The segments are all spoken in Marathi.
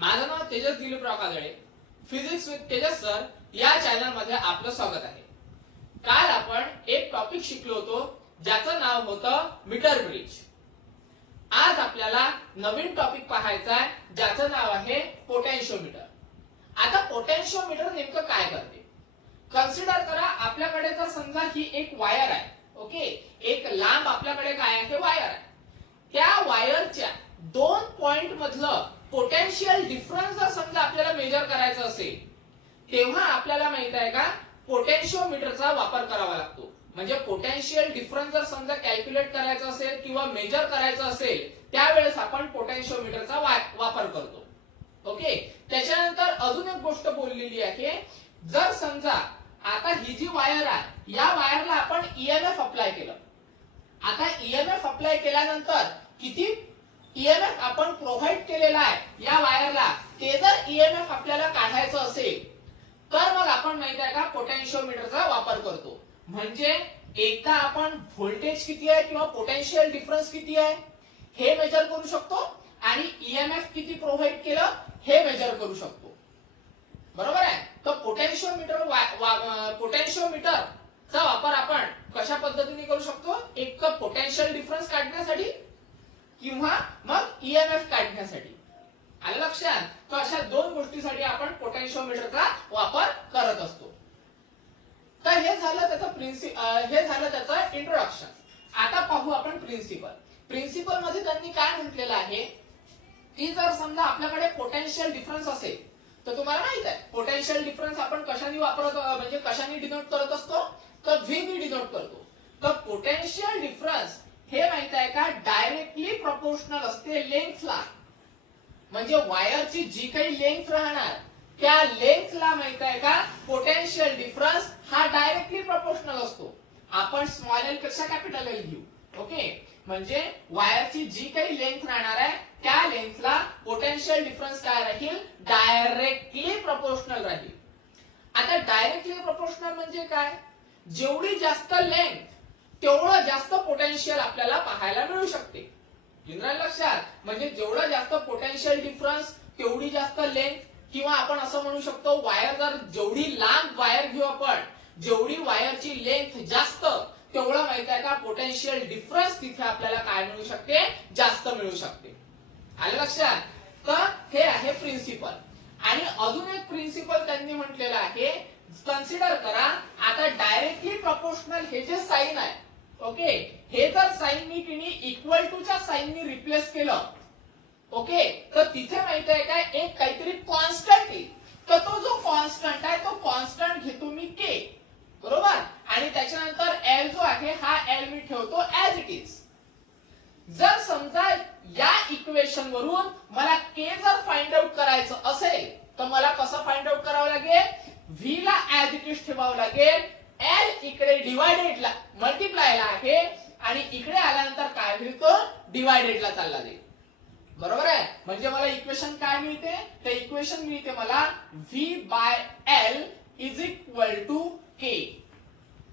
माझं नाव Tejas Diliprao Kajale. Physics with Tejas sir या चॅनल मध्ये आपलं स्वागत आहे. काल आपण एक टॉपिक शिकलो होतो ज्याचं नाव होतं मीटर ब्रिज. आज आपल्याला नवीन टॉपिक पाहायचा आहे ज्याचं नाव आहे पोटेन्शियोमीटर. आता पोटेन्शियोमीटर नेमकं काय करते? कन्सिडर करा, आपल्याकडे जर समजा ही एक वायर आहे, ओके, एक लांब आपल्याकडे काय आहे वायर आहे. त्या वायरच्या दोन पॉइंट मधलं पोटेन्शियल डिफरन्स जर समजा आपल्याला मेजर करायचं असेल तेव्हा आपल्याला माहित आहे का पोटेन्शियोमीटरचा वापर करावा लागतो. म्हणजे पोटेन्शियल डिफरन्स जर समजा कॅल्क्युलेट करायचं असेल किंवा मेजर करायचं असेल त्यावेळेस आपण पोटेन्शियोमीटरचा वापर करतो. ओके, त्याच्यानंतर अजून एक गोष्ट बोललेली आहे, जर समजा आता ही जी वायर आहे या वायरला आपण ईएमएफ अप्लाय केलं. आता ईएमएफ अप्लाय केल्यानंतर किती ईएमएफ आपण प्रोव्हाइड केलेला आहे या वायरला ते जर ईएमएफ आपल्याला काढायचं असेल तर मग आपण माहित आहे का पोटेन्शियोमीटरचा वापर करतो. म्हणजे एकदा आपण व्होल्टेज किती आहे किंवा पोटेन्शियल डिफरन्स किती आहे हे मेजर करू शकतो आणि ईएमएफ किती प्रोव्हाइड केलं हे मेजर करू शकतो. बरोबर आहे. तर पोटेन्शियोमीटरचा वापर आपण कशा पद्धतीने करू शकतो? एक पोटेन्शियल डिफरन्स काढण्यासाठी किंवा मग ईएमएफ काढण्यासाठी. आलं लक्षात? तर अशा दोन गोष्टीसाठी आपण पोटेन्शियोमीटरचा वापर करत असतो. तर हे झालं त्याचं इंट्रोडक्शन. आता पाहू आपण प्रिन्सिपल. प्रिन्सिपल मध्ये त्यांनी काय म्हटलेलं आहे की जर समजा आपल्याकडे पोटेन्शियल डिफरन्स असेल तर तुम्हाला माहित आहे पोटेन्शियल डिफरन्स आपण कशाने म्हणजे कशाने डिनोट करत असतो तर व्ही ने डिनोट करतो. तर पोटेन्शियल डिफरन्स हे माहित आहे का डायरेक्टली प्रोपोर्शनल असते लेंथला. म्हणजे वायरची जी काही लेंथ राहणार त्या लेंथला माहित आहे का पोटेन्शियल डिफरन्स हा डायरेक्टली प्रोपोर्शनल असतो. आपण स्मॉल एल पेक्षा कॅपिटल एल घेऊ. ओके, म्हणजे वायरची जी काही लेंथ राहणार आहे त्या लेंथला पोटेन्शियल डिफरन्स काय राहील? डायरेक्टली प्रोपोर्शनल राहील. आता डायरेक्टली प्रोपोर्शनल म्हणजे काय? जेवढी जास्त लेंथ तेवढं जास्त पोटेन्शियल आपल्याला पाहायला मिळू शकते. लक्षात? म्हणजे जेवढं जास्त पोटेन्शियल डिफरन्स तेवढी जास्त लेंथ, किंवा आपण असं म्हणू शकतो वायर जर जेवढी लांब वायर घेऊ आपण जेवढी वायरची लेंथ जास्त तेवढं माहित आहे का पोटेन्शियल डिफरन्स तिथे आपल्याला काय मिळू शकते? जास्त मिळू शकते. आलं लक्षात? तर हे आहे प्रिन्सिपल. आणि अजून एक प्रिन्सिपल त्यांनी म्हटलेलं आहे, कन्सिडर करा आता डायरेक्टली प्रोपोर्शनल हे जे साइन आहे, ओके, हे जर साइन मी किणी इक्वल टू च्या साइन नी रिप्लेस केलं, ओके, तर तिथे माहित आहे काय एक काहीतरी कॉन्स्टंट येईल. तर तो जो कॉन्स्टंट आहे तो कॉन्स्टंट घेतो मी के, बरोबर, आणि त्याच्यानंतर एल जो आहे हा एल मी ठेवतो ऍज इट इज. जर समजा या इक्वेशन वरून मला के जर फाइंड आउट करायचं असेल तर मला कसं फाइंड आउट करावं लागेल? व्ही ला ऍज इट इज ठेवावं लागेल, एल इकडे डिवायडेडला मल्टिप्लायला आहे आणि इकडे आल्यानंतर काय मिळतो? डिवायडेडला चालला जाईल. बरोबर आहे. म्हणजे मला इक्वेशन काय मिळते? तर इक्वेशन मिळते मला V by L is equal to K.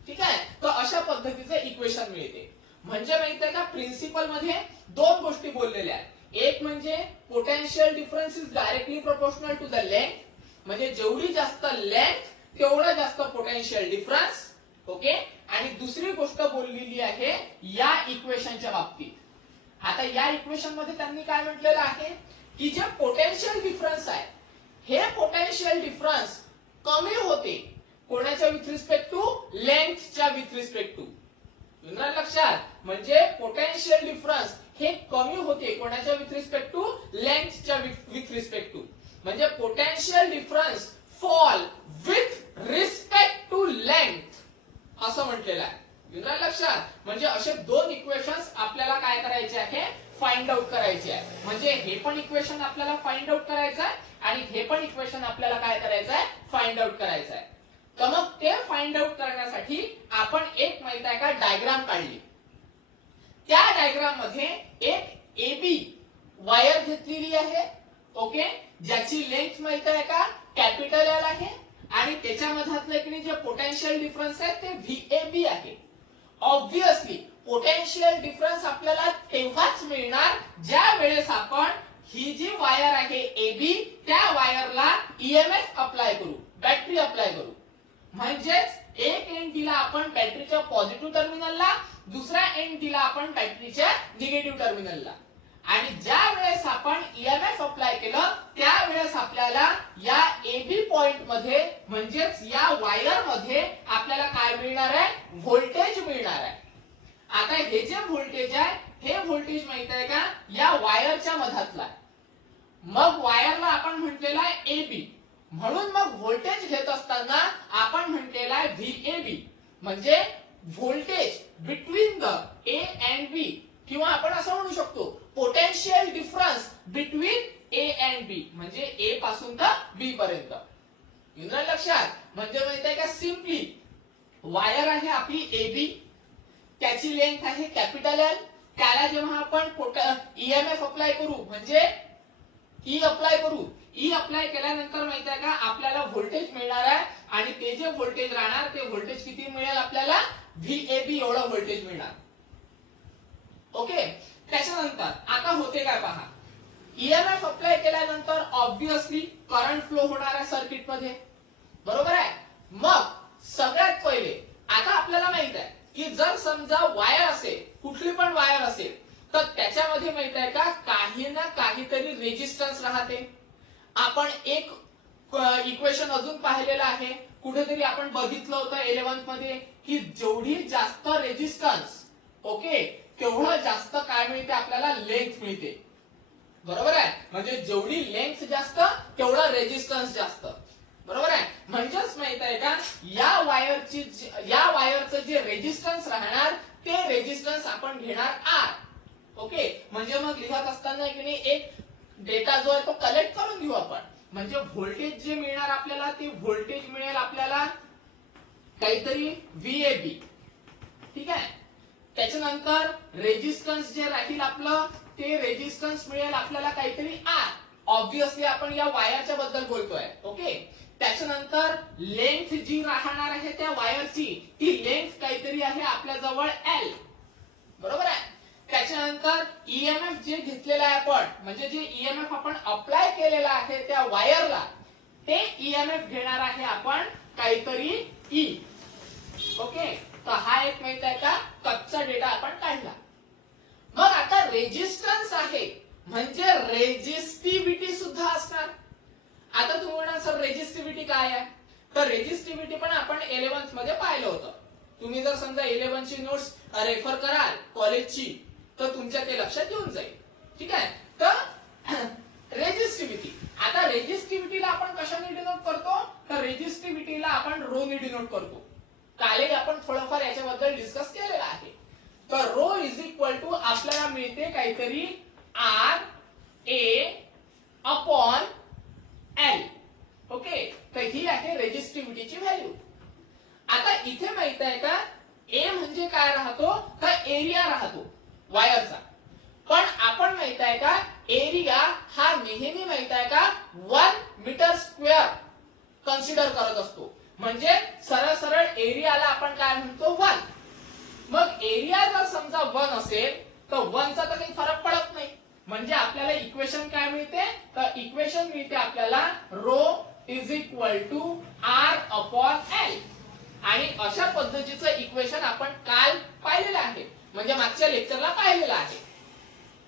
ठीक आहे. तर अशा पद्धतीचं इक्वेशन मिळते. म्हणजे माहित आहे का प्रिन्सिपल मध्ये दोन गोष्टी बोललेल्या आहेत. एक म्हणजे potential difference is directly proportional to the length, म्हणजे जेवढी जास्त लेंथ तेवढा जास्त पोटेन्शियल डिफरन्स. ओके, आणि दुसरी गोष्ट बोललेली आहे या इक्वेशनच्या बाबतीत. आता या इक्वेशन मध्ये त्यांनी काय म्हटलेलं आहे की जे पोटेन्शियल डिफरन्स आहे हे पोटेन्शियल डिफरन्स कमी होते कोणाच्या विथ रिस्पेक्ट टू? लेंथच्या विथ रिस्पेक्ट टू. लक्षात? म्हणजे पोटेन्शियल डिफरन्स हे कमी होते कोणाच्या विथ रिस्पेक्ट टू? लेंथच्या विथ रिस्पेक्ट टू. म्हणजे potential difference fall with respect to length असं म्हटलेलं आहे. लक्षात? म्हणजे असे दोन इक्वेशन्स आपल्याला काय करायचे आहे? फाइंड आउट करायचे आहे. म्हणजे हे पण इक्वेशन आपल्याला फाइंड आउट करायचं आहे आणि हे पण इक्वेशन आपल्याला काय करायचं आहे? फाइंड आउट करायचं आहे. तर मग ते फाइंड आउट करण्यासाठी आपण एक माहित आहे का डायग्राम काढली. त्या डायग्राम मध्ये एक एबी वायर घेतलेली आहे, ओके, ज्याची लेंथ माहित आहे का कॅपिटल एल आहे आणि त्याच्या मधातलं जे पोटेन्शियल डिफरन्स आहे ते व्हीएबी आहे. ऑब्विसली पोटेन्शियल डिफरन्स आपल्याला तेव्हाच मिळणार ज्या वेळेस आपण ही जी वायर आहे AB त्या वायरला ईएमएफ अप्लाय करू, बॅटरी अप्लाय करू. म्हणजेच एक एंड दिला आपण बॅटरीच्या पॉझिटिव्ह टर्मिनलला, दुसरा एंड दिला आपण बॅटरीच्या निगेटिव्ह टर्मिनलला. आणि ज्या वेळेस आपण ईएमएफ अप्लाय केलं त्यावेळेस आपल्याला या AB पॉइंट मध्ये म्हणजेच या वायर मध्ये आपल्याला काय मिळणार आहे, व्होल्टेज मिळणार आहे. आता हे जे व्होल्टेज आहे हे व्होल्टेज माहित आहे का, या वायरच्या मधातला आहे. मग वायरला आपण म्हटलेला आहे AB, म्हणून मग व्होल्टेज घेत असताना आपण म्हटलेला आहे VAB, म्हणजे voltage between the A and B, किंवा आपण असं म्हणू शकतो potential difference between A and B, म्हणजे A पासून तर B पर्यंत. युनिट लक्षात. म्हणजे माहिती आहे का, सिम्पली वायर आहे आपली AB, त्याची लेंथ आहे कॅपिटल L. त्याला जेव्हा आपण ईएमएफ अप्लाय करू म्हणजे ई अप्लाय करू, ई अप्लाय केल्यानंतर माहिती आहे का आपल्याला व्होल्टेज मिळणार आहे. आणि ते जे व्होल्टेज राहणार ते व्होल्टेज किती मिळेल आपल्याला, VAB एवढं व्होल्टेज मिळणार. ओके. त्याच्यानंतर आता होते काय पहा, ईएमएफ अप्लाय केल्यानंतर ऑब्विसली करंट फ्लो होणार आहे सर्किट मध्ये, बरोबर आहे. मग सगळ्यात पहिले आता आपल्याला माहित आहे की जर समजा वायर असेल, कुठली पण वायर असेल, तर त्याच्यामध्ये माहित आहे का काही ना काहीतरी रेजिस्टन्स राहते. आपण एक इक्वेशन अजून पाहिलेलं आहे, कुठेतरी आपण बघितलं होतं 11th मध्ये की जेवढी जास्त रेजिस्टन्स, ओके, तेवढं जास्त काय मिळते आपल्याला, लेंथ मिळते. बरोबर आहे. म्हणजे जेवढी लेंथ जास्त तेवढा रेजिस्टन्स जास्त. बरोबर आहे. म्हणजेच माहित आहे का या वायरचं जे रेजिस्टन्स राहणार ते रेजिस्टन्स आपण घेणार R. ओके. म्हणजे मग लिहत असताना की नाही एक डेटा जो आहे तो कलेक्ट करून घेऊ आपण. म्हणजे व्होल्टेज जे मिळणार आपल्याला ते व्होल्टेज मिळेल आपल्याला काहीतरी VAB. ठीक आहे. त्याच्यानंतर रेजिस्टन्स जे राहील आपलं ते रेजिस्टन्स मिळेल आपल्याला काहीतरी R. ऑब्विसली आपण या वायरच्या बद्दल बोलतोय. ओके. त्याच्यानंतर लेंथ जी राहणार आहे त्या वायरची ती लेंथ काहीतरी आहे आपल्या जवळ L. बरोबर आहे. त्याच्यानंतर ईएमएफ जे घेतलेला आहे आपण, म्हणजे जे ईएमएफ आपण अप्लाय केलेला आहे त्या वायरला, ते ईएमएफ घेणार आहे आपण काहीतरी E. ओके. तर हा एक माहित आहे का कच्चा डेटा आपण काढला. मग आता रेजिस्टन्स आहे म्हणजे रेजिस्टिव्हिटी सुद्धा असणार. आता तुम्ही म्हणाल सर रेजिस्टिव्हिटी काय आहे, तर रेजिस्टिव्हिटी पण आपण 11th मध्ये पाहिलं होतं. तुम्ही जर समजा 11th ची नोट्स रेफर कराल कॉलेजची तर तुमच्या ते लक्षात येऊन जाईल. ठीक आहे. तर रेजिस्टिव्हिटी, आता रेजिस्टिव्हिटीला आपण कशाने डिनोट करतो, तर रेजिस्टिव्हिटीला आपण रो ने डिनोट करतो. कालही आपण थोडंफार याच्याबद्दल डिस्कस केलेलं आहे. तर रो इज इक्वल टू आपल्याला मिळते काहीतरी RA अपॉन L. ओके. तर ही आहे रेजिस्टिव्हिटीची व्हॅल्यू. आता इथे माहित आहे का A म्हणजे काय राहतो, तर एरिया राहतो वायरचा. पण आपण माहित आहे का एरिया हा नेहमी माहित आहे का 1 मीटर स्क्वेअर कन्सिडर करत असतो. म्हणजे सरळ सरळ एरियाला आपण काय म्हणतो 1. मग एरिया जर समजा 1 असेल तर 1 चा तर काही फरक पडत नाही. म्हणजे आपल्याला इक्वेशन काय मिळते, तर इक्वेशन मिळते आपल्याला rho is equal to R upon L. आणि अशा पद्धतीचं इक्वेशन आपण काल पाहिलेलं आहे, म्हणजे मागच्या लेक्चरला पाहिलेलं आहे.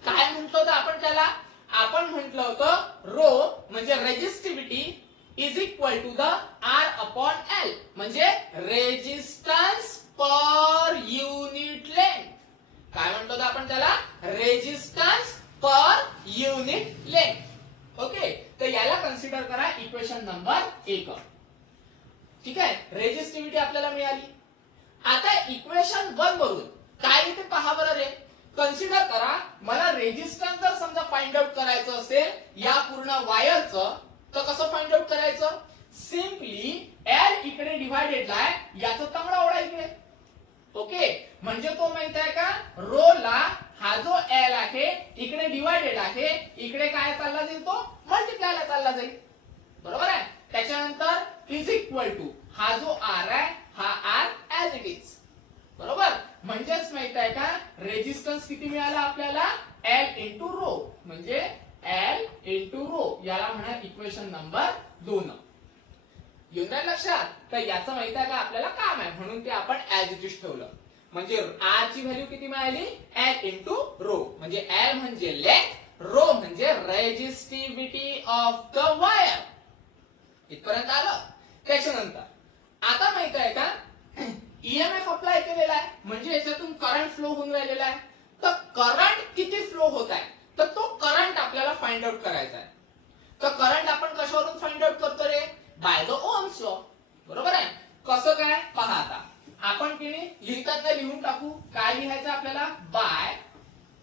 काय म्हणतो तर आपण त्याला, आपण म्हटलं होतं रो म्हणजे resistivity is equal to the R upon L, म्हणजे रेजिस्टन्स पर युनिट लेंथ. काय म्हणतो आपण त्याला, resistance per unit length. Okay. तर याला कन्सिडर करा इक्वेशन नंबर 1. ठीक आहे. रेजिस्टिव्हिटी आपल्याला मिळाली. आता इक्वेशन 1 वरून काय येते पहा बरं रे. कन्सिडर करा मला रेजिस्टन्स जर समजा फाइंड आउट करायचं असेल या पूर्ण वायरचं, तर कसं फाइंड आउट करायचं, सिम्पली L इकडे डिवाइडेड आहे याचं तंगडा ओढा इकडे. ओके. म्हणजे तो माहित आहे का रो ला हा जो L आहे इकडे डिवाइडेड आहे, इकडे काय चालला जाईल तो मल्टिप्लायला चालला जाईल. बरोबर आहे. त्याच्यानंतर इज इक्वल टू हा जो R आहे हा R ऍज इट इज. बरोबर. म्हणजेच माहित आहे का रेजिस्टन्स किती मिळाला आपल्याला L इंटू रो, म्हणजे L इंटू रो, याला म्हणा इक्वेशन नंबर 2. येऊन राहिलं लक्षात? तर याचं माहित आहे का आपल्याला काम आहे म्हणून ते आपण ऍज इट इज ठेवलं. म्हणजे आर ची व्हॅल्यू किती मिळाली? L into rho. म्हणजे एल म्हणजे लेंथ, रो म्हणजे रेजिस्टिव्हिटी ऑफ द वायर. इथपर्यंत आलं. त्याच्यानंतर आता माहित आहे का ईएमएफ अप्लाय केलेला आहे म्हणजे याच्यातून करंट फ्लो होऊन राहिलेला आहे. तर करंट किती फ्लो होत आहे तर तो करंट आपल्याला फाइंड आउट करायचा आहे. तर करंट आपण कशावरून फाइंड आउट करतो रे? By the Ohm's law. बरोबर आहे. कसं काय पहा आता आपण की नाही लिहितात तर लिहून टाकू. काय लिहायचं आपल्याला? By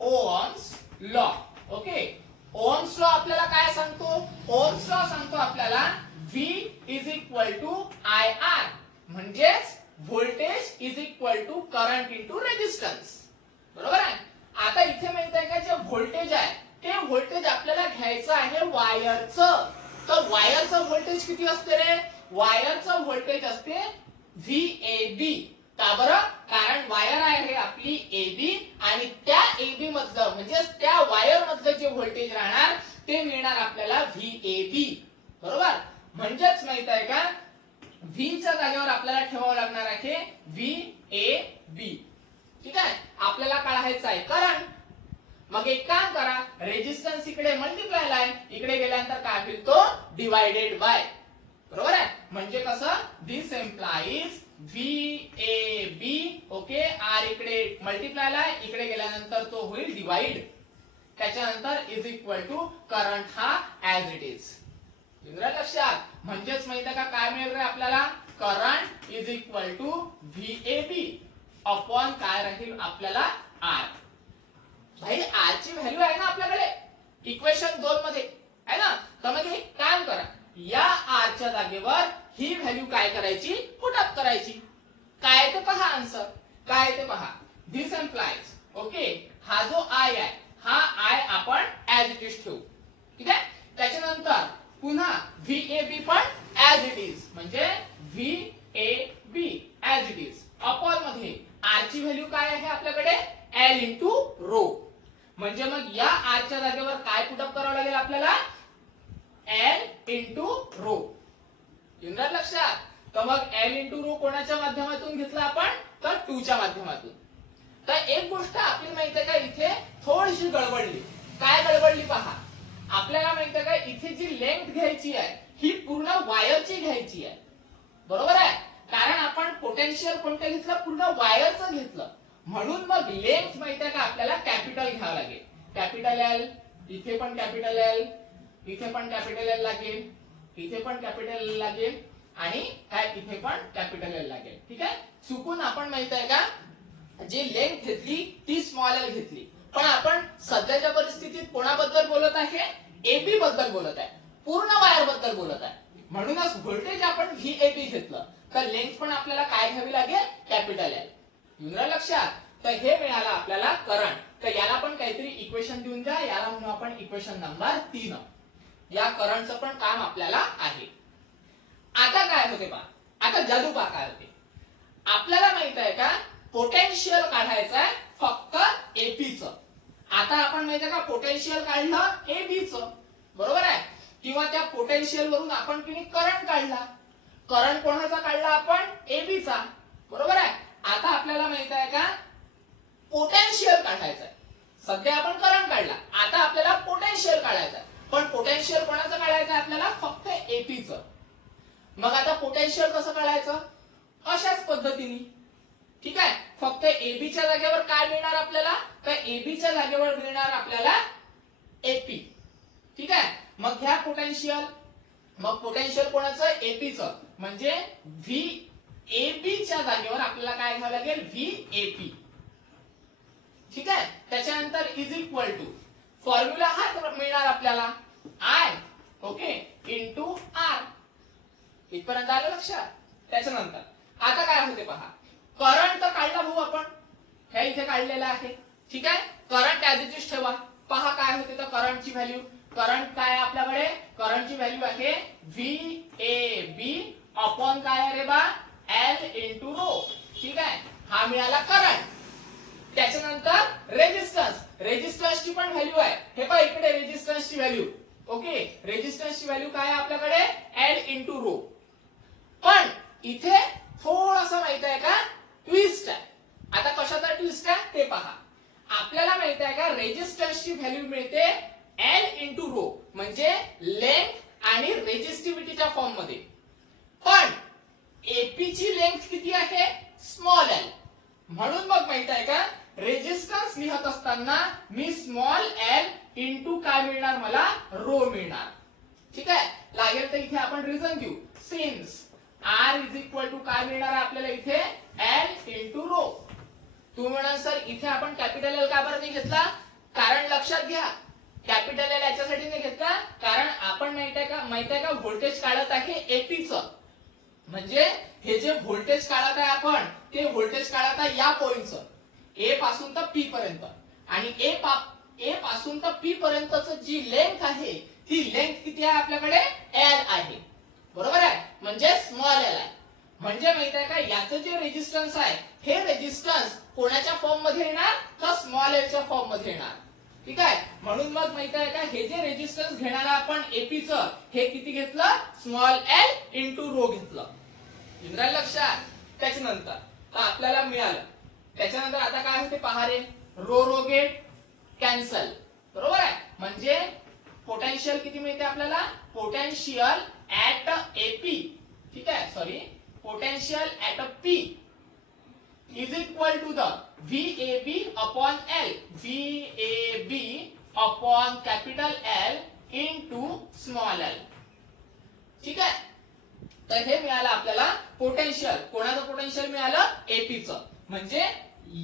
ohm's law. Okay. Ohm's law आपल्याला काय सांगतो? ओहम्स लॉ सांगतो आपल्याला V is equal to IR म्हणजेच voltage is equal to current into resistance. बरोबर आहे. आता इथे माहित आहे का जे व्होल्टेज आहे ते व्होल्टेज आपल्याला घ्यायचं आहे वायरचं. तर वायरचं व्होल्टेज किती असते रे? वायरचं व्होल्टेज असते VAB. का बरं? कारण वायर आहे आपली AB आणि त्या AB मधलं म्हणजे त्या वायर मधलं जे व्होल्टेज राहणार ते मिळणार आपल्याला VAB. बरोबर. म्हणजेच माहित आहे का V च्या जागेवर आपल्याला ठेवावं लागणार आहे VAB. ठीक आहे. आपल्याला काढायचं आहे करंट. मग एक काम करा रेजिस्टन्स इकडे मल्टिप्लाय लाय इकडे गेल्यानंतर काय होईल तो डिवाइडेड बाय. बरोबर आहे. म्हणजे कसं this implies VAB. Okay. R इकडे मल्टिप्लाय लाय इकडे गेल्यानंतर तो होईल डिवाइड. त्याच्यानंतर इज इक्वल टू करंट हा ऍज इट इज. लक्षात? म्हणजेच माहिती आहे का काय मिळेल रे आपल्याला? Current is equal to VAB upon काय राहील आपल्याला R. भाई R ची व्हॅल्यू आहे ना आपल्याकडे इक्वेशन 2 मध्ये आहे ना. तर मग एक काम करा या R च्या जागेवर ही व्हॅल्यू काय करायची? पुट अप करायची. काय ते पहा आन्सर. काय ते पहा. दिस एम्प्लाइज ओके हा जो I आहे हा I आपण ऍज इट इज ठेवू. ठीक आहे. त्याच्यानंतर पुन्हा VAB पण ऍज इट इज म्हणजे VAB as it is upon मध्ये R ची व्हॅल्यू काय आहे आपल्याकडे? L into rho. म्हणजे मग या R च्या जागेवर काय पुट अप करावं लागेल आपल्याला? L into rho. येऊन राहिलं लक्षात? तर मग L इंटू रो कोणाच्या माध्यमातून घेतला आपण? तर 2 च्या माध्यमातून. तर एक गोष्ट आपल्याला माहिती आहे का इथे थोडीशी गडबडली. काय गडबडली पहा. आपल्याला माहिती आहे का इथे जी लेंथ घ्यायची आहे ही पूर्ण वायरची घ्यायची आहे. बरोबर आहे. कारण आपण पोटेन्शियल कोणतं घेतलं? पूर्ण वायरचं घेतलं. म्हणून मग लेंथ माहिती आहे का आपल्याला कॅपिटल घ्यावं लागेल. कॅपिटल L इथे पण कॅपिटल L इथे पण कॅपिटल L लागेल इथे पण कॅपिटल L लागेल आणि काय इथे पण कॅपिटल L लागेल. ठीक आहे. चुकून आपण माहिती आहे का जी लेंथ घेतली ती स्मॉल l घेतली. पण आपण सध्याच्या परिस्थितीत कोणाबद्दल बोलत आहे? AB बद्दल बोलत आहे. पूर्ण वायर बद्दल बोलत आहे. म्हणूनच व्होल्टेज आपण VAB घेतलं. तर लेंथ पण आपल्याला काय घ्यावी लागेल? Capital L. येऊन लक्षात? तर हे मिळालं आपल्याला करंट. तर याला पण काहीतरी इक्वेशन देऊन द्या. याला म्हणू आपण इक्वेशन नंबर 3. या करंटचं पण काम आपल्याला आहे. आता काय होते पहा. आता जादू पहा काय होते. आपल्याला माहित आहे का पोटेन्शियल काढायचं आहे फक्त एपीचं. आता आपण माहित आहे का पोटेन्शियल काढलं एबीचं. बरोबर आहे. किंवा त्या पोटेन्शियल वरून आपण किती करंट काढला. करंट कोणाचा काढला आपण? एबीचा. बरोबर आहे. आता आपल्याला माहित आहे का पोटेन्शियल काढायचं आहे. सध्या आपण करंट काढला. आता आपल्याला पोटेन्शियल काढायचं आहे. पण पोटेन्शियल कोणाचं काढायचं आहे आपल्याला? फक्त एपीचं. मग आता पोटेन्शियल कसं काढायचं? अशाच पद्धतीने. ठीक आहे. फक्त AB च्या जागेवर काय मिळणार आपल्याला? तर AB च्या जागेवर मिळणार आपल्याला AP. ठीक आहे. मग घ्या पोटेन्शियल. मग पोटेन्शियल कोणाचं? APचं. म्हणजे VAB च्या जागेवर आपल्याला काय घ्यावं लागेल? VAP. ठीक आहे. त्याच्यानंतर इज इक्वल टू फॉर्म्युला हा मिळणार आपल्याला I ओके इंटू R. इथपर्यंत आलं लक्षात? त्याच्यानंतर आता काय होते पहा. करंट तर काढला भाऊ आपण. हे इथे काढलेलं आहे. ठीक आहे. करंट ऍज इट इज ठेवा. पहा काय होते तर करंटची व्हॅल्यू. करंट काय आहे आपल्याकडे? करंटची व्हॅल्यू आहे VAB अपॉन काय आहे रे बा? L into rho. ठीक आहे. हा मिळाला करंट. त्याच्यानंतर रेजिस्टन्स. रेजिस्टन्सची पण व्हॅल्यू आहे. हे पहा इकडे रेजिस्टन्सची व्हॅल्यू ओके, रेजिस्टन्सची व्हॅल्यू काय आहे आपल्याकडे एल इंटू रो. पण इथे थोडंसं माहित आहे का ट्विस्ट आहे. आता कशाचा ट्विस्ट आहे ते पहा. आपल्याला माहित आहे का रेजिस्टन्सची व्हॅल्यू मिळते एल इंटू रो म्हणजे लेंथ आणि रेजिस्टिव्हिटीच्या फॉर्म मध्ये. पण एपी ची लेंथ किती आहे स्मॉल एल. म्हणून मग माहित आहे का रेजिस्टन्स लिहत असताना मी स्मॉल एल इंटू काय मिळणार मला रो मिळणार. ठीक आहे, लागेल तर इथे आपण रिझन घेऊ. Since R is equal to काय मिळणार आपल्याला इथे एल इंटू रो. तू म्हणाल सर इथे आपण कॅपिटल एल का बरं नाही घेतला. कारण लक्षात घ्या कॅपिटल एल याच्यासाठी नाही घेतला कारण आपण माहित आहे का व्होल्टेज काढत आहे एपी च. म्हणजे हे जे व्होल्टेज काढत आहे आपण ते व्होल्टेज काढत आहे या पॉइंटचं ए पासून तर पी पर्यंत. आणि ए पासून तर पी पर्यंतच जी लेंथ आहे ती लेंथ किती आहे आपल्याकडे एल आहे. बरोबर आहे, म्हणजे स्मॉल एल आहे. म्हणजे माहित आहे का याचं जे रेजिस्टन्स आहे हे रेजिस्टन्स कोणाच्या फॉर्म मध्ये येणार तर स्मॉल एलच्या फॉर्म मध्ये येणार. ठीक आहे, म्हणून मग माहित आहे का हे जे रेजिस्टन्स घेणार आपण एपी च हे किती घेतलं स्मॉल एल इंटू रो घेतलं. इंद्रा लक्षात. त्याच्यानंतर तर आपल्याला मिळालं. त्याच्यानंतर आता काय होते पहा रे रो रो गेट कॅन्सल. बरोबर आहे, म्हणजे पोटेन्शियल किती मिळते आपल्याला पोटेन्शियल ऍट एपी. ठीक आहे, sorry potential at P is equal to the VAB upon L. VAB upon capital L into small l. ठीक आहे, तर हे मिळालं आपल्याला पोटेन्शियल. कोणाचं पोटेन्शियल मिळालं एपी च. म्हणजे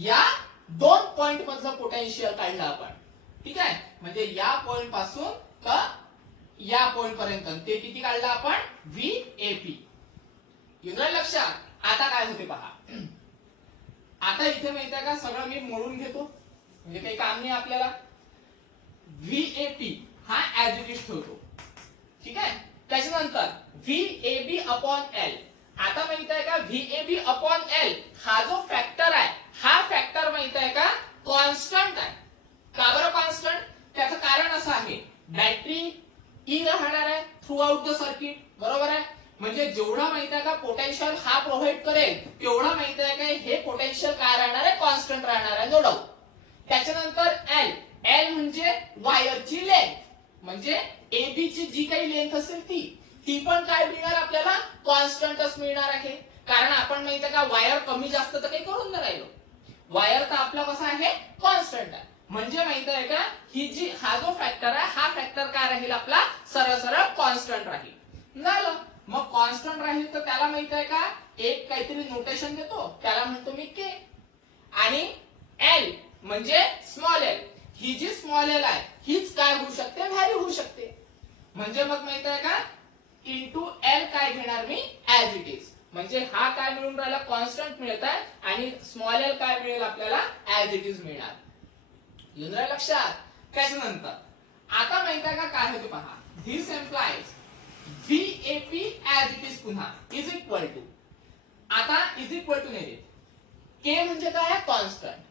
या दोन पॉइंट मधलं पोटेन्शियल काढलं आपण. ठीक आहे, म्हणजे या पॉइंट पासून तर या पॉइंट पर्यंत ते किती काढलं आपण VAP. युद्ध लक्षात. आता काय होते पहा. आता इथे माहिती आहे का सगळं मी मोडून घेतो म्हणजे काही काम नाही आपल्याला. VAP हा ऍज इट इज ठेवतो. ठीक आहे, त्याच्यानंतर VAB अपॉन एल. आता माहित आहे का VAB अपॉन एल हा जो फॅक्टर आहे हा फॅक्टर माहित आहे का कॉन्स्टंट आहे. का बरं कॉन्स्टंट त्याचं कारण असं आहे बॅटरी ई राहणार आहे थ्रू आउट द सर्किट. बरोबर आहे, म्हणजे जेवढा माहित आहे का पोटेन्शियल हा प्रोव्हाइड करेल तेवढा माहित आहे का हे पोटेन्शियल काय राहणार आहे कॉन्स्टंट राहणार आहे नो डाऊट. त्याच्यानंतर एल. एल म्हणजे वायरची लेंथ. म्हणजे एबी ची जी काही लेंथ असेल ती पण काय मिळणार आपल्याला कॉन्स्टंटच मिळणार आहे. कारण आपण माहित आहे का वायर कमी जास्त तर काही करून नाही राहिलो. वायर तर आपला कसा आहे कॉन्स्टंट आहे. म्हणजे माहित आहे का ही जी हा जो फॅक्टर आहे हा फॅक्टर काय राहील आपला सरळ सरळ कॉन्स्टंट राहील. झालं, मग कॉन्स्टंट राहील तर त्याला माहित आहे का एक काहीतरी नोटेशन देतो त्याला म्हणतो मी के. आणि एल म्हणजे स्मॉल एल. ही जी स्मॉल एल आहे हीच काय होऊ शकते व्हॅल्यू होऊ शकते. म्हणजे मग माहित आहे का इंटू एल काय घेणार मी ऍज इट इज. म्हणजे हा काय मिळून राहिला कॉन्स्टंट मिळत आहे आणि स्मॉल एल काय मिळेल आपल्याला ऍज इट इज मिळणार. येऊन राहिलं लक्षात. त्याच्यानंतर आता माहित आहे का काय होते पहा. This implies VAP as it is पुन्हा इज इक्वल टू. आता इज इक्वल टू नाही देत. के म्हणजे काय कॉन्स्टंट.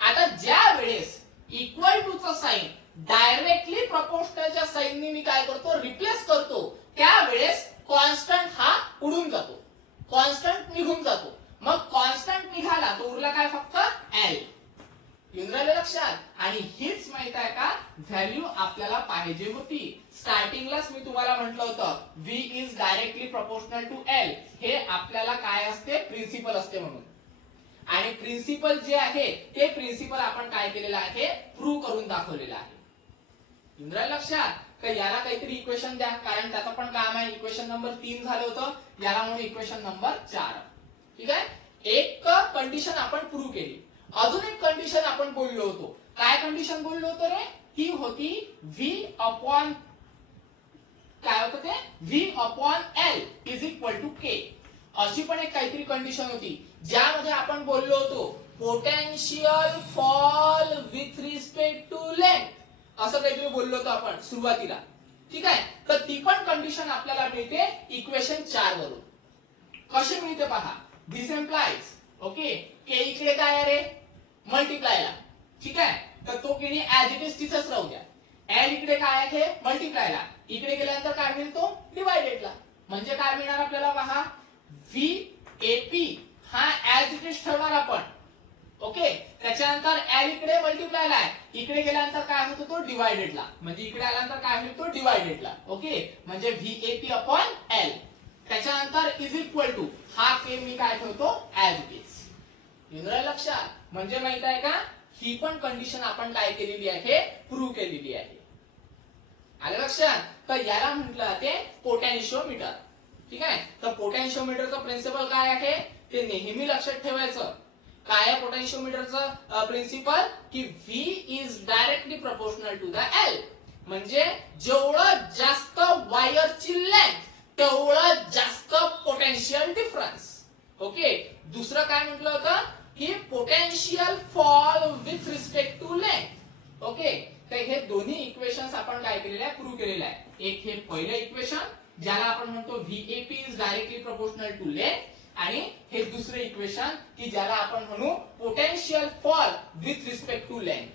आता ज्या वेळेस इक्वल टू चा साइन डायरेक्टली प्रपोर्शनलच्या साइनने मी काय करतो रिप्लेस करतो त्यावेळेस कॉन्स्टंट हा उडून जातो. कॉन्स्टंट निघून जातो. मग कॉन्स्टंट निघाला तो उरला काय फक्त एल. येऊन राहिलं लक्षात. आणि हीच माहित आहे का व्हॅल्यू आपल्याला पाहिजे होती. स्टार्टिंगलाच मी तुम्हाला म्हटलं होतं V is directly proportional to L. हे आपल्याला काय असते प्रिन्सिपल असते म्हणून. आणि प्रिन्सिपल जे आहे ते प्रिन्सिपल आपण काय केलेलं आहे प्रूव्ह करून दाखवलेलं आहे. येऊन राहिलं लक्षात. तर याला काहीतरी इक्वेशन द्या कारण त्याचं पण काम आहे. इक्वेशन नंबर 3 झालं होतं याला म्हणून इक्वेशन नंबर 4. ठीक आहे, एक कंडिशन आपण प्रूव्ह केली. अजून एक कंडिशन आपण बोललो होतो. काय कंडिशन बोललो होतो रे ती होती V अपॉन काय होतं ते V upon L is equal to K. अशी पण एक काहीतरी कंडिशन होती ज्यामध्ये आपण बोललो होतो potential fall with respect to length असं काहीतरी बोललो होतो आपण सुरुवातीला. ठीक आहे, तर ती पण कंडिशन आपल्याला मिळते इक्वेशन 4 वरून. कशी मिळते पहा. दिस एम्प्लाइज ओके के इकडे काय आहे रे मल्टिप्लायला. ठीक आहे, तर तो केली ऍज इट इज तिथंच राहू द्या. एल इकडे काय आहे मल्टिप्लायला. इकडे गेल्यानंतर काय होईल तो डिवायडेडला. म्हणजे काय मिळणार आपल्याला पहा, व्हीएपी हा ऍज इट इज ठेवणार आपण. ओके, त्याच्यानंतर एल इकडे मल्टिप्लायला आहे, इकडे गेल्यानंतर काय होतो तो डिवायडेडला. म्हणजे इकडे आल्यानंतर काय होईल तो डिवायडेडला. ओके, म्हणजे व्हीएपी अपॉन एल. त्याच्यानंतर इज इक्वल टू हा के मी काय ठेवतो ऍज इट इज. येणार लक्षात. म्हणजे माहित आहे का, ही पण कंडिशन आपण काय केलेली आहे, प्रूव्ह केलेली आहे. आलं लक्षात. तर याला म्हटलं जाते पोटॅन्शिओमीटर. ठीक आहे. तर पोटॅन्शिओमीटरचं प्रिन्सिपल काय आहे ते नेहमी लक्षात ठेवायचं. काय आहे पोटॅन्शिओमीटरचं प्रिन्सिपल, की V is directly proportional to the L. म्हणजे जेवढं जास्त वायरची लेंथ तेवढं जास्त पोटेन्शियल डिफरन्स. ओके, दुसरं काय म्हटलं होतं की potential fall with respect to length. Okay, तर हे दोन्ही इक्वेशन्स आपण काय केलेले आहे, प्रूव्ह केलेले आहे. एक हे पहिलं इक्वेशन ज्याला आपण म्हणतो VAP is directly proportional to length, आणि हे दुसरे इक्वेशन की ज्याला आपण म्हणू potential fall with respect to length.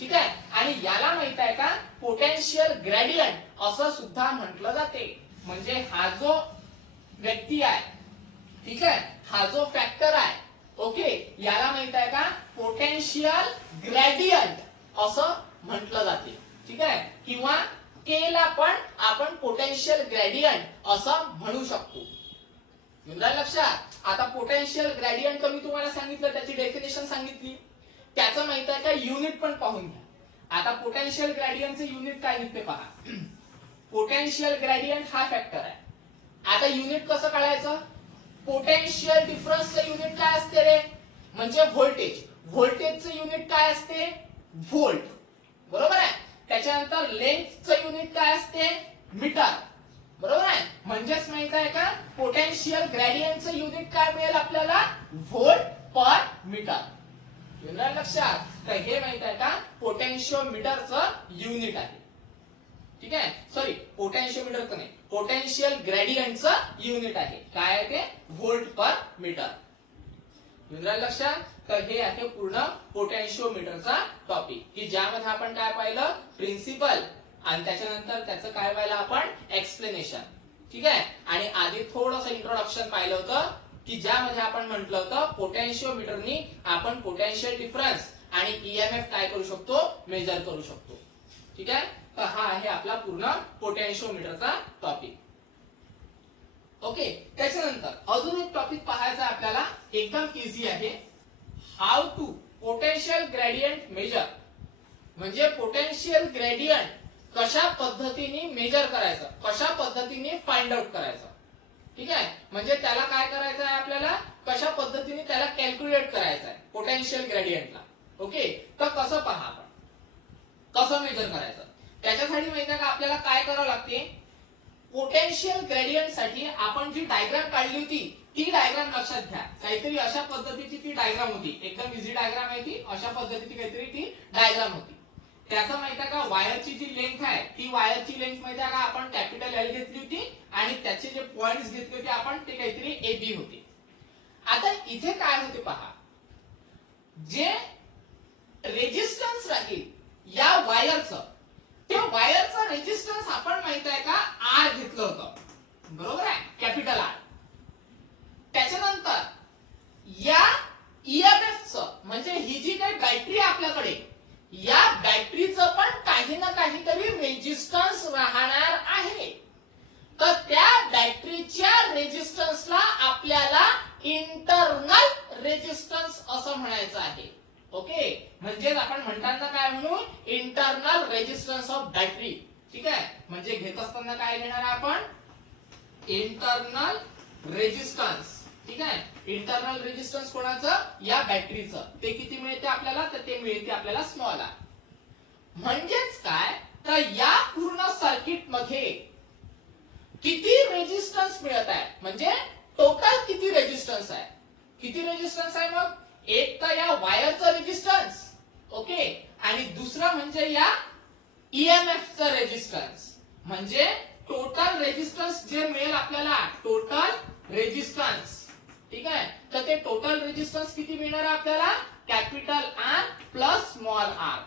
ठीक आहे. आणि याला माहित आहे का पोटेन्शियल ग्रेडियंट असं सुद्धा म्हटलं जाते. म्हणजे हा जो व्यक्ती आहे, ठीक आहे, हा जो फॅक्टर आहे, ओके, याला माहित आहे का पोटेन्शियल ग्रेडियंट असं म्हटलं जाते. ठीक आहे. किंवा के ला पण आपण पोटेन्शियल ग्रेडियंट असं म्हणू शकतो. लक्षात. आता पोटेन्शियल ग्रेडियंट तर मी तुम्हाला सांगितलं, त्याची डेफिनेशन सांगितली. त्याचं माहित आहे का युनिट पण पाहून घ्या. आता पोटेन्शियल ग्रेडियंटचे युनिट काय निघते पहा. पोटेन्शियल ग्रेडियंट हा फॅक्टर आहे. आता युनिट कसं काढायचं, पोटेन्शियल डिफरन्सचं युनिट काय असते रे, म्हणजे व्होल्टेज. व्होल्टेजचं युनिट काय असते, व्होल्ट. बरोबर आहे. त्याच्यानंतर लेंथचं युनिट काय असते, मीटर. बरोबर आहे. म्हणजेच माहित आहे का पोटेन्शियल ग्रेडियंटचं युनिट काय मिळेल आपल्याला, व्होल्ट पर मीटर. येणार लक्षात. तर हे माहित आहे का पोटेन्शियोमीटरचं युनिट आहे. ठीक आहे. सॉरी, पोटेन्शियोमीटरचं नाही, पोटेन्शियल ग्रेडियंटचं युनिट आहे. काय आहे ते, व्होल्ट पर मीटर. येणार लक्षात. तर हे आहे पूर्ण पोटेन्शियोमीटरचा टॉपिक, की ज्यामध्ये आपण काय पाहिलं, प्रिन्सिपल, आणि त्याच्यानंतर त्याचं काय पाहिलं आपण, एक्सप्लेनेशन. ठीक आहे. आणि आधी थोडंसं इंट्रोडक्शन पाहिलं होतं, की ज्यामध्ये आपण म्हटलं होतं पोटेन्शियोमीटरनी आपण पोटेन्शियल डिफरन्स आणि ईएमएफ काय करू शकतो, मेजर करू शकतो. ठीक आहे. तर हा आहे आपला पूर्ण पोटेन्शियोमीटरचा टॉपिक. ओके, त्याच्यानंतर अजून एक टॉपिक पाहायचा आपल्याला, एकदम इझी आहे. How to potential gradient measure. म्हणजे पोटेन्शियल ग्रेडियंट कशा पद्धतीने मेजर करायचं, कशा पद्धतीने फाइंड आउट करायचं. ठीक आहे. म्हणजे त्याला काय करायचं आहे आपल्याला, कशा पद्धतीने त्याला कॅल्क्युलेट करायचं आहे पोटेन्शियल ग्रेडियंटला. ओके, तर कसं पहा आपण, कसं मेजर करायचं. त्याच्यासाठी माहिती आहे का आपल्याला काय करावं लागते, पोटेन्शियल ग्रेडियंट साठी आपण जी डायग्राम काढली होती ती डायग्राम लक्षात घ्या. काहीतरी अशा पद्धतीची ती डायग्राम होती, एकदम इझी डायग्राम आहे ती. अशा पद्धतीची काहीतरी ती डायग्राम होती. त्याचं माहिती आहे का वायरची जी लेंथ आहे, ती वायरची लेंथ माहिती आहे का आपण कॅपिटल एल घेतली होती, आणि त्याचे जे पॉइंट्स घेतले होते आपण ते काहीतरी एबी होते. आता इथे काय होते पहा, जे रेजिस्टन्स राहील या वायरचं, त्या वायरचं रेजिस्टन्स आपण माहित आहे का आर घेतलं होतं. बरोबर आहे, कॅपिटल आर. त्याच्यानंतर या ईएमएफचं, म्हणजे ही जी काही बॅटरी आपल्याकडे, या बॅटरीचं पण काही ना काहीतरी रेजिस्टन्स राहणार आहे. तर त्या बॅटरीच्या रेजिस्टन्सला आपल्याला इंटरनल रेजिस्टन्स असं म्हणायचं आहे. ओके, म्हणजे आपण म्हणताना काय म्हणू, इंटरनल रेजिस्टन्स ऑफ बॅटरी. ठीक आहे. म्हणजे घेत असताना काय घेणार आपण, इंटरनल रेजिस्टन्स. ठीक आहे. इंटरनल रेजिस्टन्स कोणाचं, या बॅटरीचं. ते किती मिळते आपल्याला, तर ते मिळते आपल्याला स्मॉल आर. म्हणजेच काय, तर या पूर्ण सर्किट मध्ये किती रेजिस्टन्स मिळत आहे, म्हणजे टोटल किती रेजिस्टन्स आहे. किती रेजिस्टन्स आहे मग, एक तर या वायरचं रेजिस्टन्स, ओके, आणि दुसरं म्हणजे या ईएमएफचं रेजिस्टन्स. म्हणजे टोटल रेजिस्टन्स जे मिळेल आपल्याला, टोटल रेजिस्टन्स. ठीक आहे. तर ते टोटल रेजिस्टन्स किती मिळणार आपल्याला, capital R plus small R.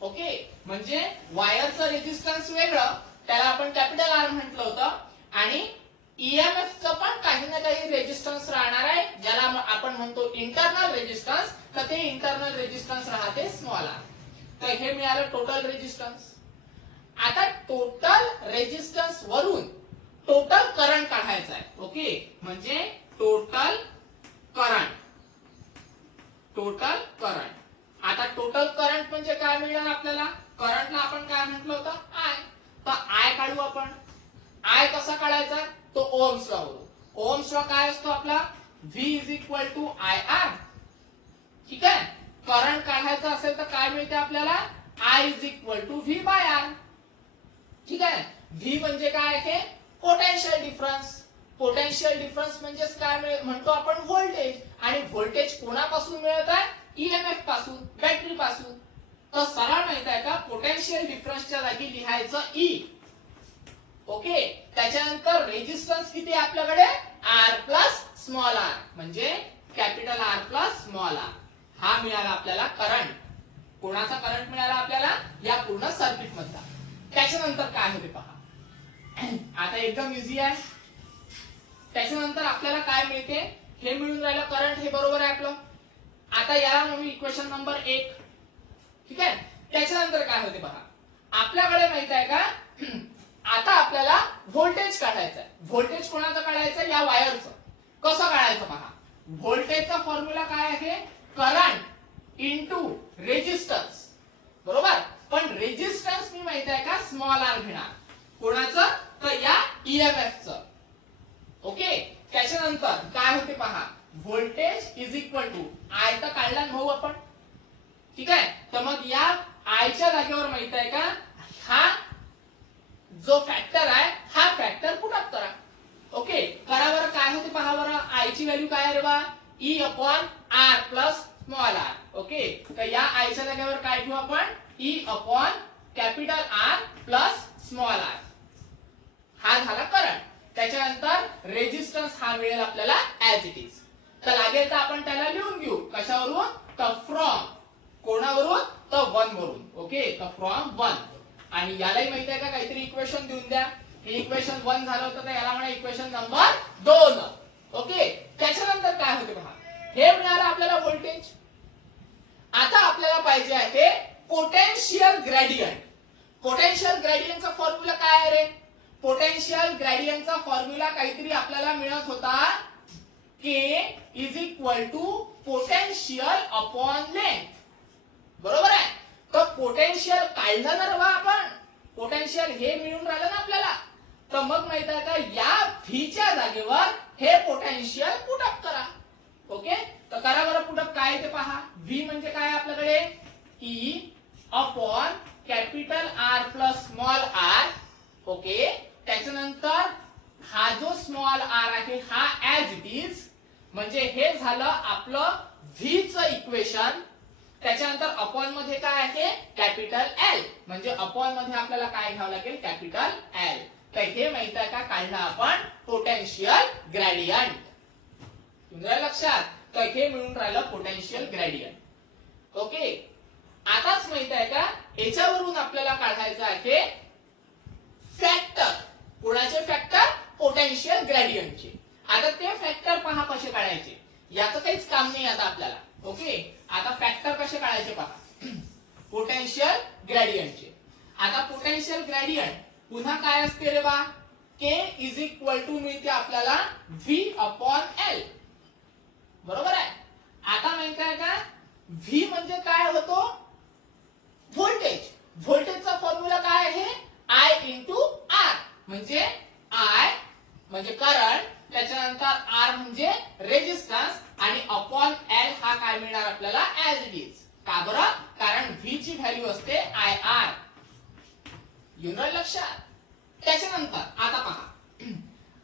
Okay, म्हणजे वायरचं रेजिस्टन्स वेगळं, त्याला आपण कॅपिटल आर म्हटलं होतं. आणि ईएमएफचं पण काही ना काही रेजिस्टन्स राहणार आहे, ज्याला आपण म्हणतो इंटरनल रेजिस्टन्स. तर ते इंटरनल रेजिस्टन्स राहते स्मॉल आर. तर हे मिळालं टोटल रेजिस्टन्स. आता टोटल रेजिस्टन्स वरून टोटल करंट काढायचा आहे. ओके, म्हणजे टोटल करंट. Total current. आता टोटल करंट म्हणजे काय मिळणार आपल्याला? करंटला आपण काय म्हटलं होतं? आय. तर आय काढू आपण. आय कसा काढायचा? तो ओहम्स लॉ वरून. ओहम्स लॉ काय असतो आपला? V is equal to I R. ठीक आहे. करंट काढायचा असेल तर काय मिळते आपल्याला? I is equal to V by R. ठीक आहे. V म्हणजे काय आहे? Potential difference. पोटेन्शियल डिफरन्स म्हणजे काय म्हणतो आपण? व्होल्टेज. आणि व्होल्टेज कोणापासून मिळत आहे? ईएमएफ पासून, बॅटरी पासून. तर सरळ माहित आहे का? पोटेन्शियल डिफरन्सच्या जागी लिहायचं ई. ओके. त्याच्यानंतर रेजिस्टन्स किती आहे आपल्याकडे? आर प्लस स्मॉल आर, म्हणजे capital R plus small R. हा मिळाला आपल्याला करंट. कोणाचा करंट मिळाला आपल्याला? या पूर्ण सर्किट मधला. त्याच्यानंतर काय होते पहा. आता एकदम इझी आहे. त्याच्यानंतर आपल्याला काय मिळते? हे मिळून राहिलं करंट, हे बरोबर आहे आपलं. आता याला म्हणू इक्वेशन नंबर 1. ठीक आहे. त्याच्यानंतर काय होते पहा. आपल्याकडे माहित आहे का? आता आपल्याला व्होल्टेज काढायचं आहे. व्होल्टेज कोणाचं काढायचं? या वायरचं. कसं काढायचं पहा. व्होल्टेजचा फॉर्म्युला काय आहे? Current into resistance. बरोबर. पण रेजिस्टन्स मी माहित आहे का? स्मॉल आर घेणार. कोणाचं? तर या ईएमएफचं. ओके. त्याच्यानंतर काय होते पहा. Voltage is equal to I तर काढला भाऊ आपण. ठीक आहे. तर मग या आयच्या जागेवर माहित आहे का? हा जो फॅक्टर आहे हा फॅक्टर पुट अप करा. ओके. करा बरं. काय होते पहा बरं. आय ची व्हॅल्यू काय आहे रे बा? E upon R plus small R. Okay. तर या आयच्या जागेवर काय ठेवू आपण? E upon capital R plus small R. हा झाला करंट. त्याच्यानंतर रेजिस्टन्स हा मिळेल आपल्याला ऍज इट इज. तर लागेल तर आपण त्याला लिहून घेऊ. कशावरून? तर फ्रॉम. कोणावरून? तर 1 वरून. ओके. तर फ्रॉम 1. आणि यालाही माहित आहे का? काहीतरी इक्वेशन देऊन द्या. हे इक्वेशन 1 झालं होतं, तर याला म्हणा इक्वेशन नंबर 2. ओके. त्याच्यानंतर काय होते पहा. हे मिळालं आपल्याला व्होल्टेज. आता आपल्याला पाहिजे आहे पोटेन्शियल ग्रेडियंट. पोटेन्शियल ग्रेडियंटचा फॉर्म्युला काय आहे रे? पोटेन्शियल ग्रेडियंटचा फॉर्म्युला काहीतरी आपल्याला मिळत होता. K is equal to potential upon length. बरोबर आहे. तर पोटेन्शियल काढलं ना रे आपण. पोटेन्शियल हे मिळून राहिलं ना आपल्याला. तर मग माहित आहे का? या V च्या जागेवर हे पोटेन्शियल पुट अप करा. ओके. तर करा बरं पुटअप. काय ते पहा. V म्हणजे काय आपल्याकडे? E upon capital R plus small R. Okay. त्याच्यानंतर हा जो स्मॉल आर आहे हा ऍज इट इज, म्हणजे हे झालं आपलं V चं इक्वेशन. त्याच्यानंतर अपॉन मध्ये काय आहे? Capital L. म्हणजे अपॉन मध्ये आपल्याला काय घ्यावं लागेल? Capital L. तर हे माहित आहे का? काढलं आपण पोटेन्शियल ग्रेडियंट. तुमच्या लक्षात? तर हे मिळून राहिलं पोटेन्शियल ग्रेडियंट. ओके. आताच माहित आहे का? याच्यावरून आपल्याला काढायचं आहे फॅक्टर. कोणाचे फॅक्टर? पोटेन्शियल ग्रेडियंटचे. आता ते फॅक्टर पहा कसे काढायचे. याचं काहीच काम नाही आता आपल्याला. ओके. आता फॅक्टर कसे काढायचे पहा. पोटेन्शियल ग्रेडियंटचे. आता पोटेन्शियल ग्रेडियंट पुन्हा काय असते रे बा? K इज इक्वल टू मिळते आपल्याला V अपॉन L. बरोबर आहे. आता माहित आहे का? V म्हणजे काय होतो? व्होल्टेज. व्होल्टेजचा फॉर्म्युला काय आहे? I into R. म्हणजे I म्हणजे करंट, त्याच्यानंतर R म्हणजे रेजिस्टन्स, आणि अपॉन L हा काय मिळणार आपल्याला? As it is. का बरं? कारण V ची व्हॅल्यू असते IR. येऊन लक्षात? त्याच्यानंतर आता पहा.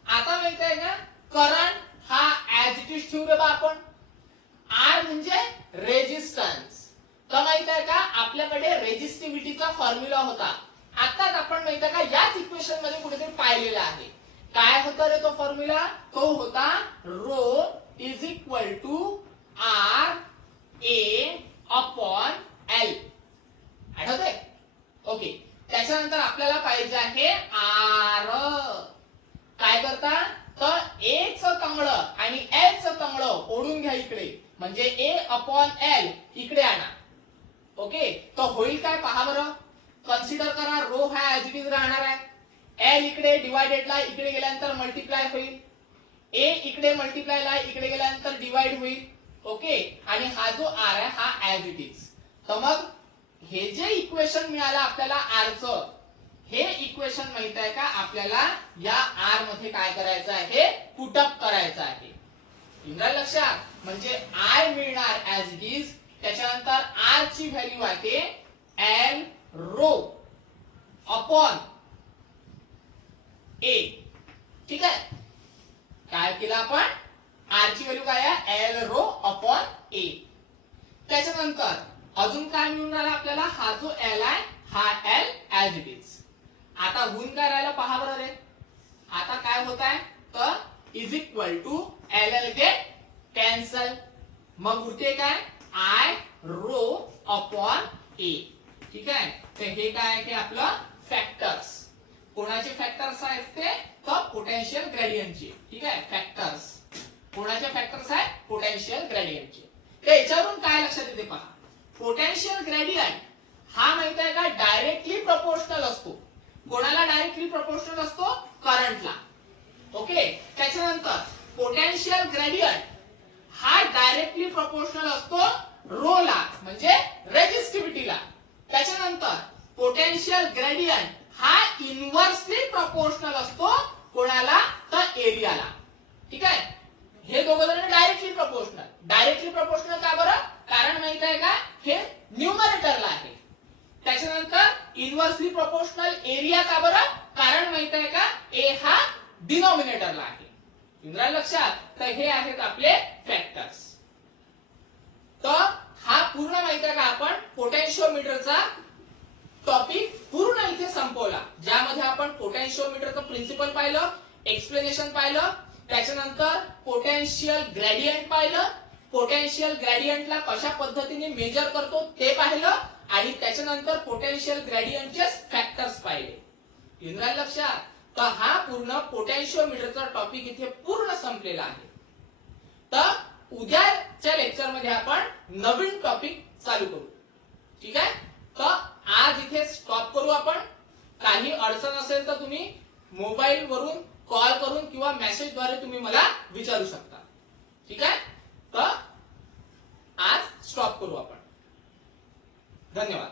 आता माहित आहे का? करंट हा ऍज इट इज ठेवू रे बा आपण. R म्हणजे रेजिस्टन्स. तर माहित आहे का? आपल्याकडे रेजिस्टिव्हिटीचा फॉर्म्युला होता. आताच आपण माहित आहे का? याच इक्वेशन मध्ये कुठेतरी पाहिलेला आहे. काय होता रे तो फॉर्म्युला? तो होता rho is equal to R A upon L. आठवतंय? ओके. त्याच्यानंतर आपल्याला पाहिजे आहे आर. काय करता तर ए चं तंगड आणि एल चं तंगड ओढून घ्या इकडे, म्हणजे ए अपॉन एल इकडे आणा. ओके, तर होईल काय पहा बरं. कन्सिडर करा रो हा ऍज इट इज राहणार आहे. एल इकडे डिवायडेडला इकडे गेल्यानंतर मल्टिप्लाय होईल. ए इकडे मल्टिप्लायला इकडे गेल्यानंतर डिवाइड होईल. ओके, आणि हा जो आर आहे हा ऍज इट इज. तर मग हे जे इक्वेशन मिळालं आपल्याला आरचं, हे इक्वेशन माहित आहे का आपल्याला या आर मध्ये काय करायचं आहे, पुटअप करायचं आहे. इंद्रायला लक्षात, म्हणजे आय मिळणार ऍज इट इज, त्याच्यानंतर आर ची व्हॅल्यू आहे एल रो अपॉन ए. ठीक आहे, काय केलं आपण, आर ची व्हॅल्यू काय आहे एल रो अपॉन ए. त्याच्यानंतर अजून काय मिळून राहिला आपल्याला, हा जो एल आहे हा एल ऍज इट इज. आता होऊन काय राहिलं पहा बरं रे. आता काय होत आहे तर is equal to L L get cancel, मग उरते काय आय रो अपॉन ए. ठीक आहे, तर हे काय आहे की आपलं फॅक्टर्स. कोणाचे फॅक्टर्स आहेत ते, तर पोटेन्शियल ग्रेडियंटचे. ठीक आहे, फॅक्टर्स कोणाचे फॅक्टर्स आहेत, पोटेन्शियल ग्रेडियंटचे. तर याच्यावरून काय लक्षात येते पहा, पोटेन्शियल ग्रेडियंट हा माहित आहे का डायरेक्टली प्रपोर्शनल असतो. कोणाला डायरेक्टली प्रपोर्शनल असतो, करंटला. ओके, त्याच्यानंतर पोटेन्शियल ग्रेडियंट हा डायरेक्टली प्रपोर्शनल असतो रोला, म्हणजे रेजिस्टिव्हिटीला. त्याच्यानंतर पोटेन्शियल ग्रेडियंट हा इन्व्हर्सली प्रपोर्शनल असतो कोणाला, तर एरियाला. ठीक आहे, हे दोघं जण डायरेक्टली प्रपोर्शनल. डायरेक्टली प्रपोर्शनल का बरं, कारण माहित आहे का हे न्यूमरेटरला आहे. त्याच्यानंतर इन्व्हर्सली प्रोपोर्शनल एरिया का बरं, कारण माहित आहे का ए हा डिनॉमिनेटरला आहे. इंद्रायला लक्षात, तर हे आहेत आपले फॅक्टर्स. तर हा पूर्ण माहित आहे का आपण पोटेन्शियोमीटरचा टॉपिक पूर्ण इथे संपवला, ज्यामध्ये आपण पोटेन्शियोमीटरचं प्रिन्सिपल पाहिलं, एक्सप्लेनेशन पाहिलं, त्याच्यानंतर पोटेन्शियल ग्रेडियंट पाहिलं, पोटेन्शियल ग्रेडियंटला कशा पद्धतीने मेजर करतो ते पाहिलं, आणि त्याच्यानंतर पोटेन्शियल ग्रेडियंटचे फॅक्टर्स पाहिले. इंद्रायला लक्षात, तर हा पूर्ण पोटेन्शियोमीटरचा टॉपिक इथे पूर्ण संपलेला आहे. तर उद्याच्या लेक्चर मध्ये आपण नवीन टॉपिक चालू करू. ठीक आहे, तर आज इथे स्टॉप करू आपण. काही अडचण असेल तर तुम्ही मोबाईल वरून कॉल करून किंवा मेसेजद्वारे तुम्ही मला विचारू शकता. ठीक आहे, तर आज स्टॉप करू आपण. धन्यवाद.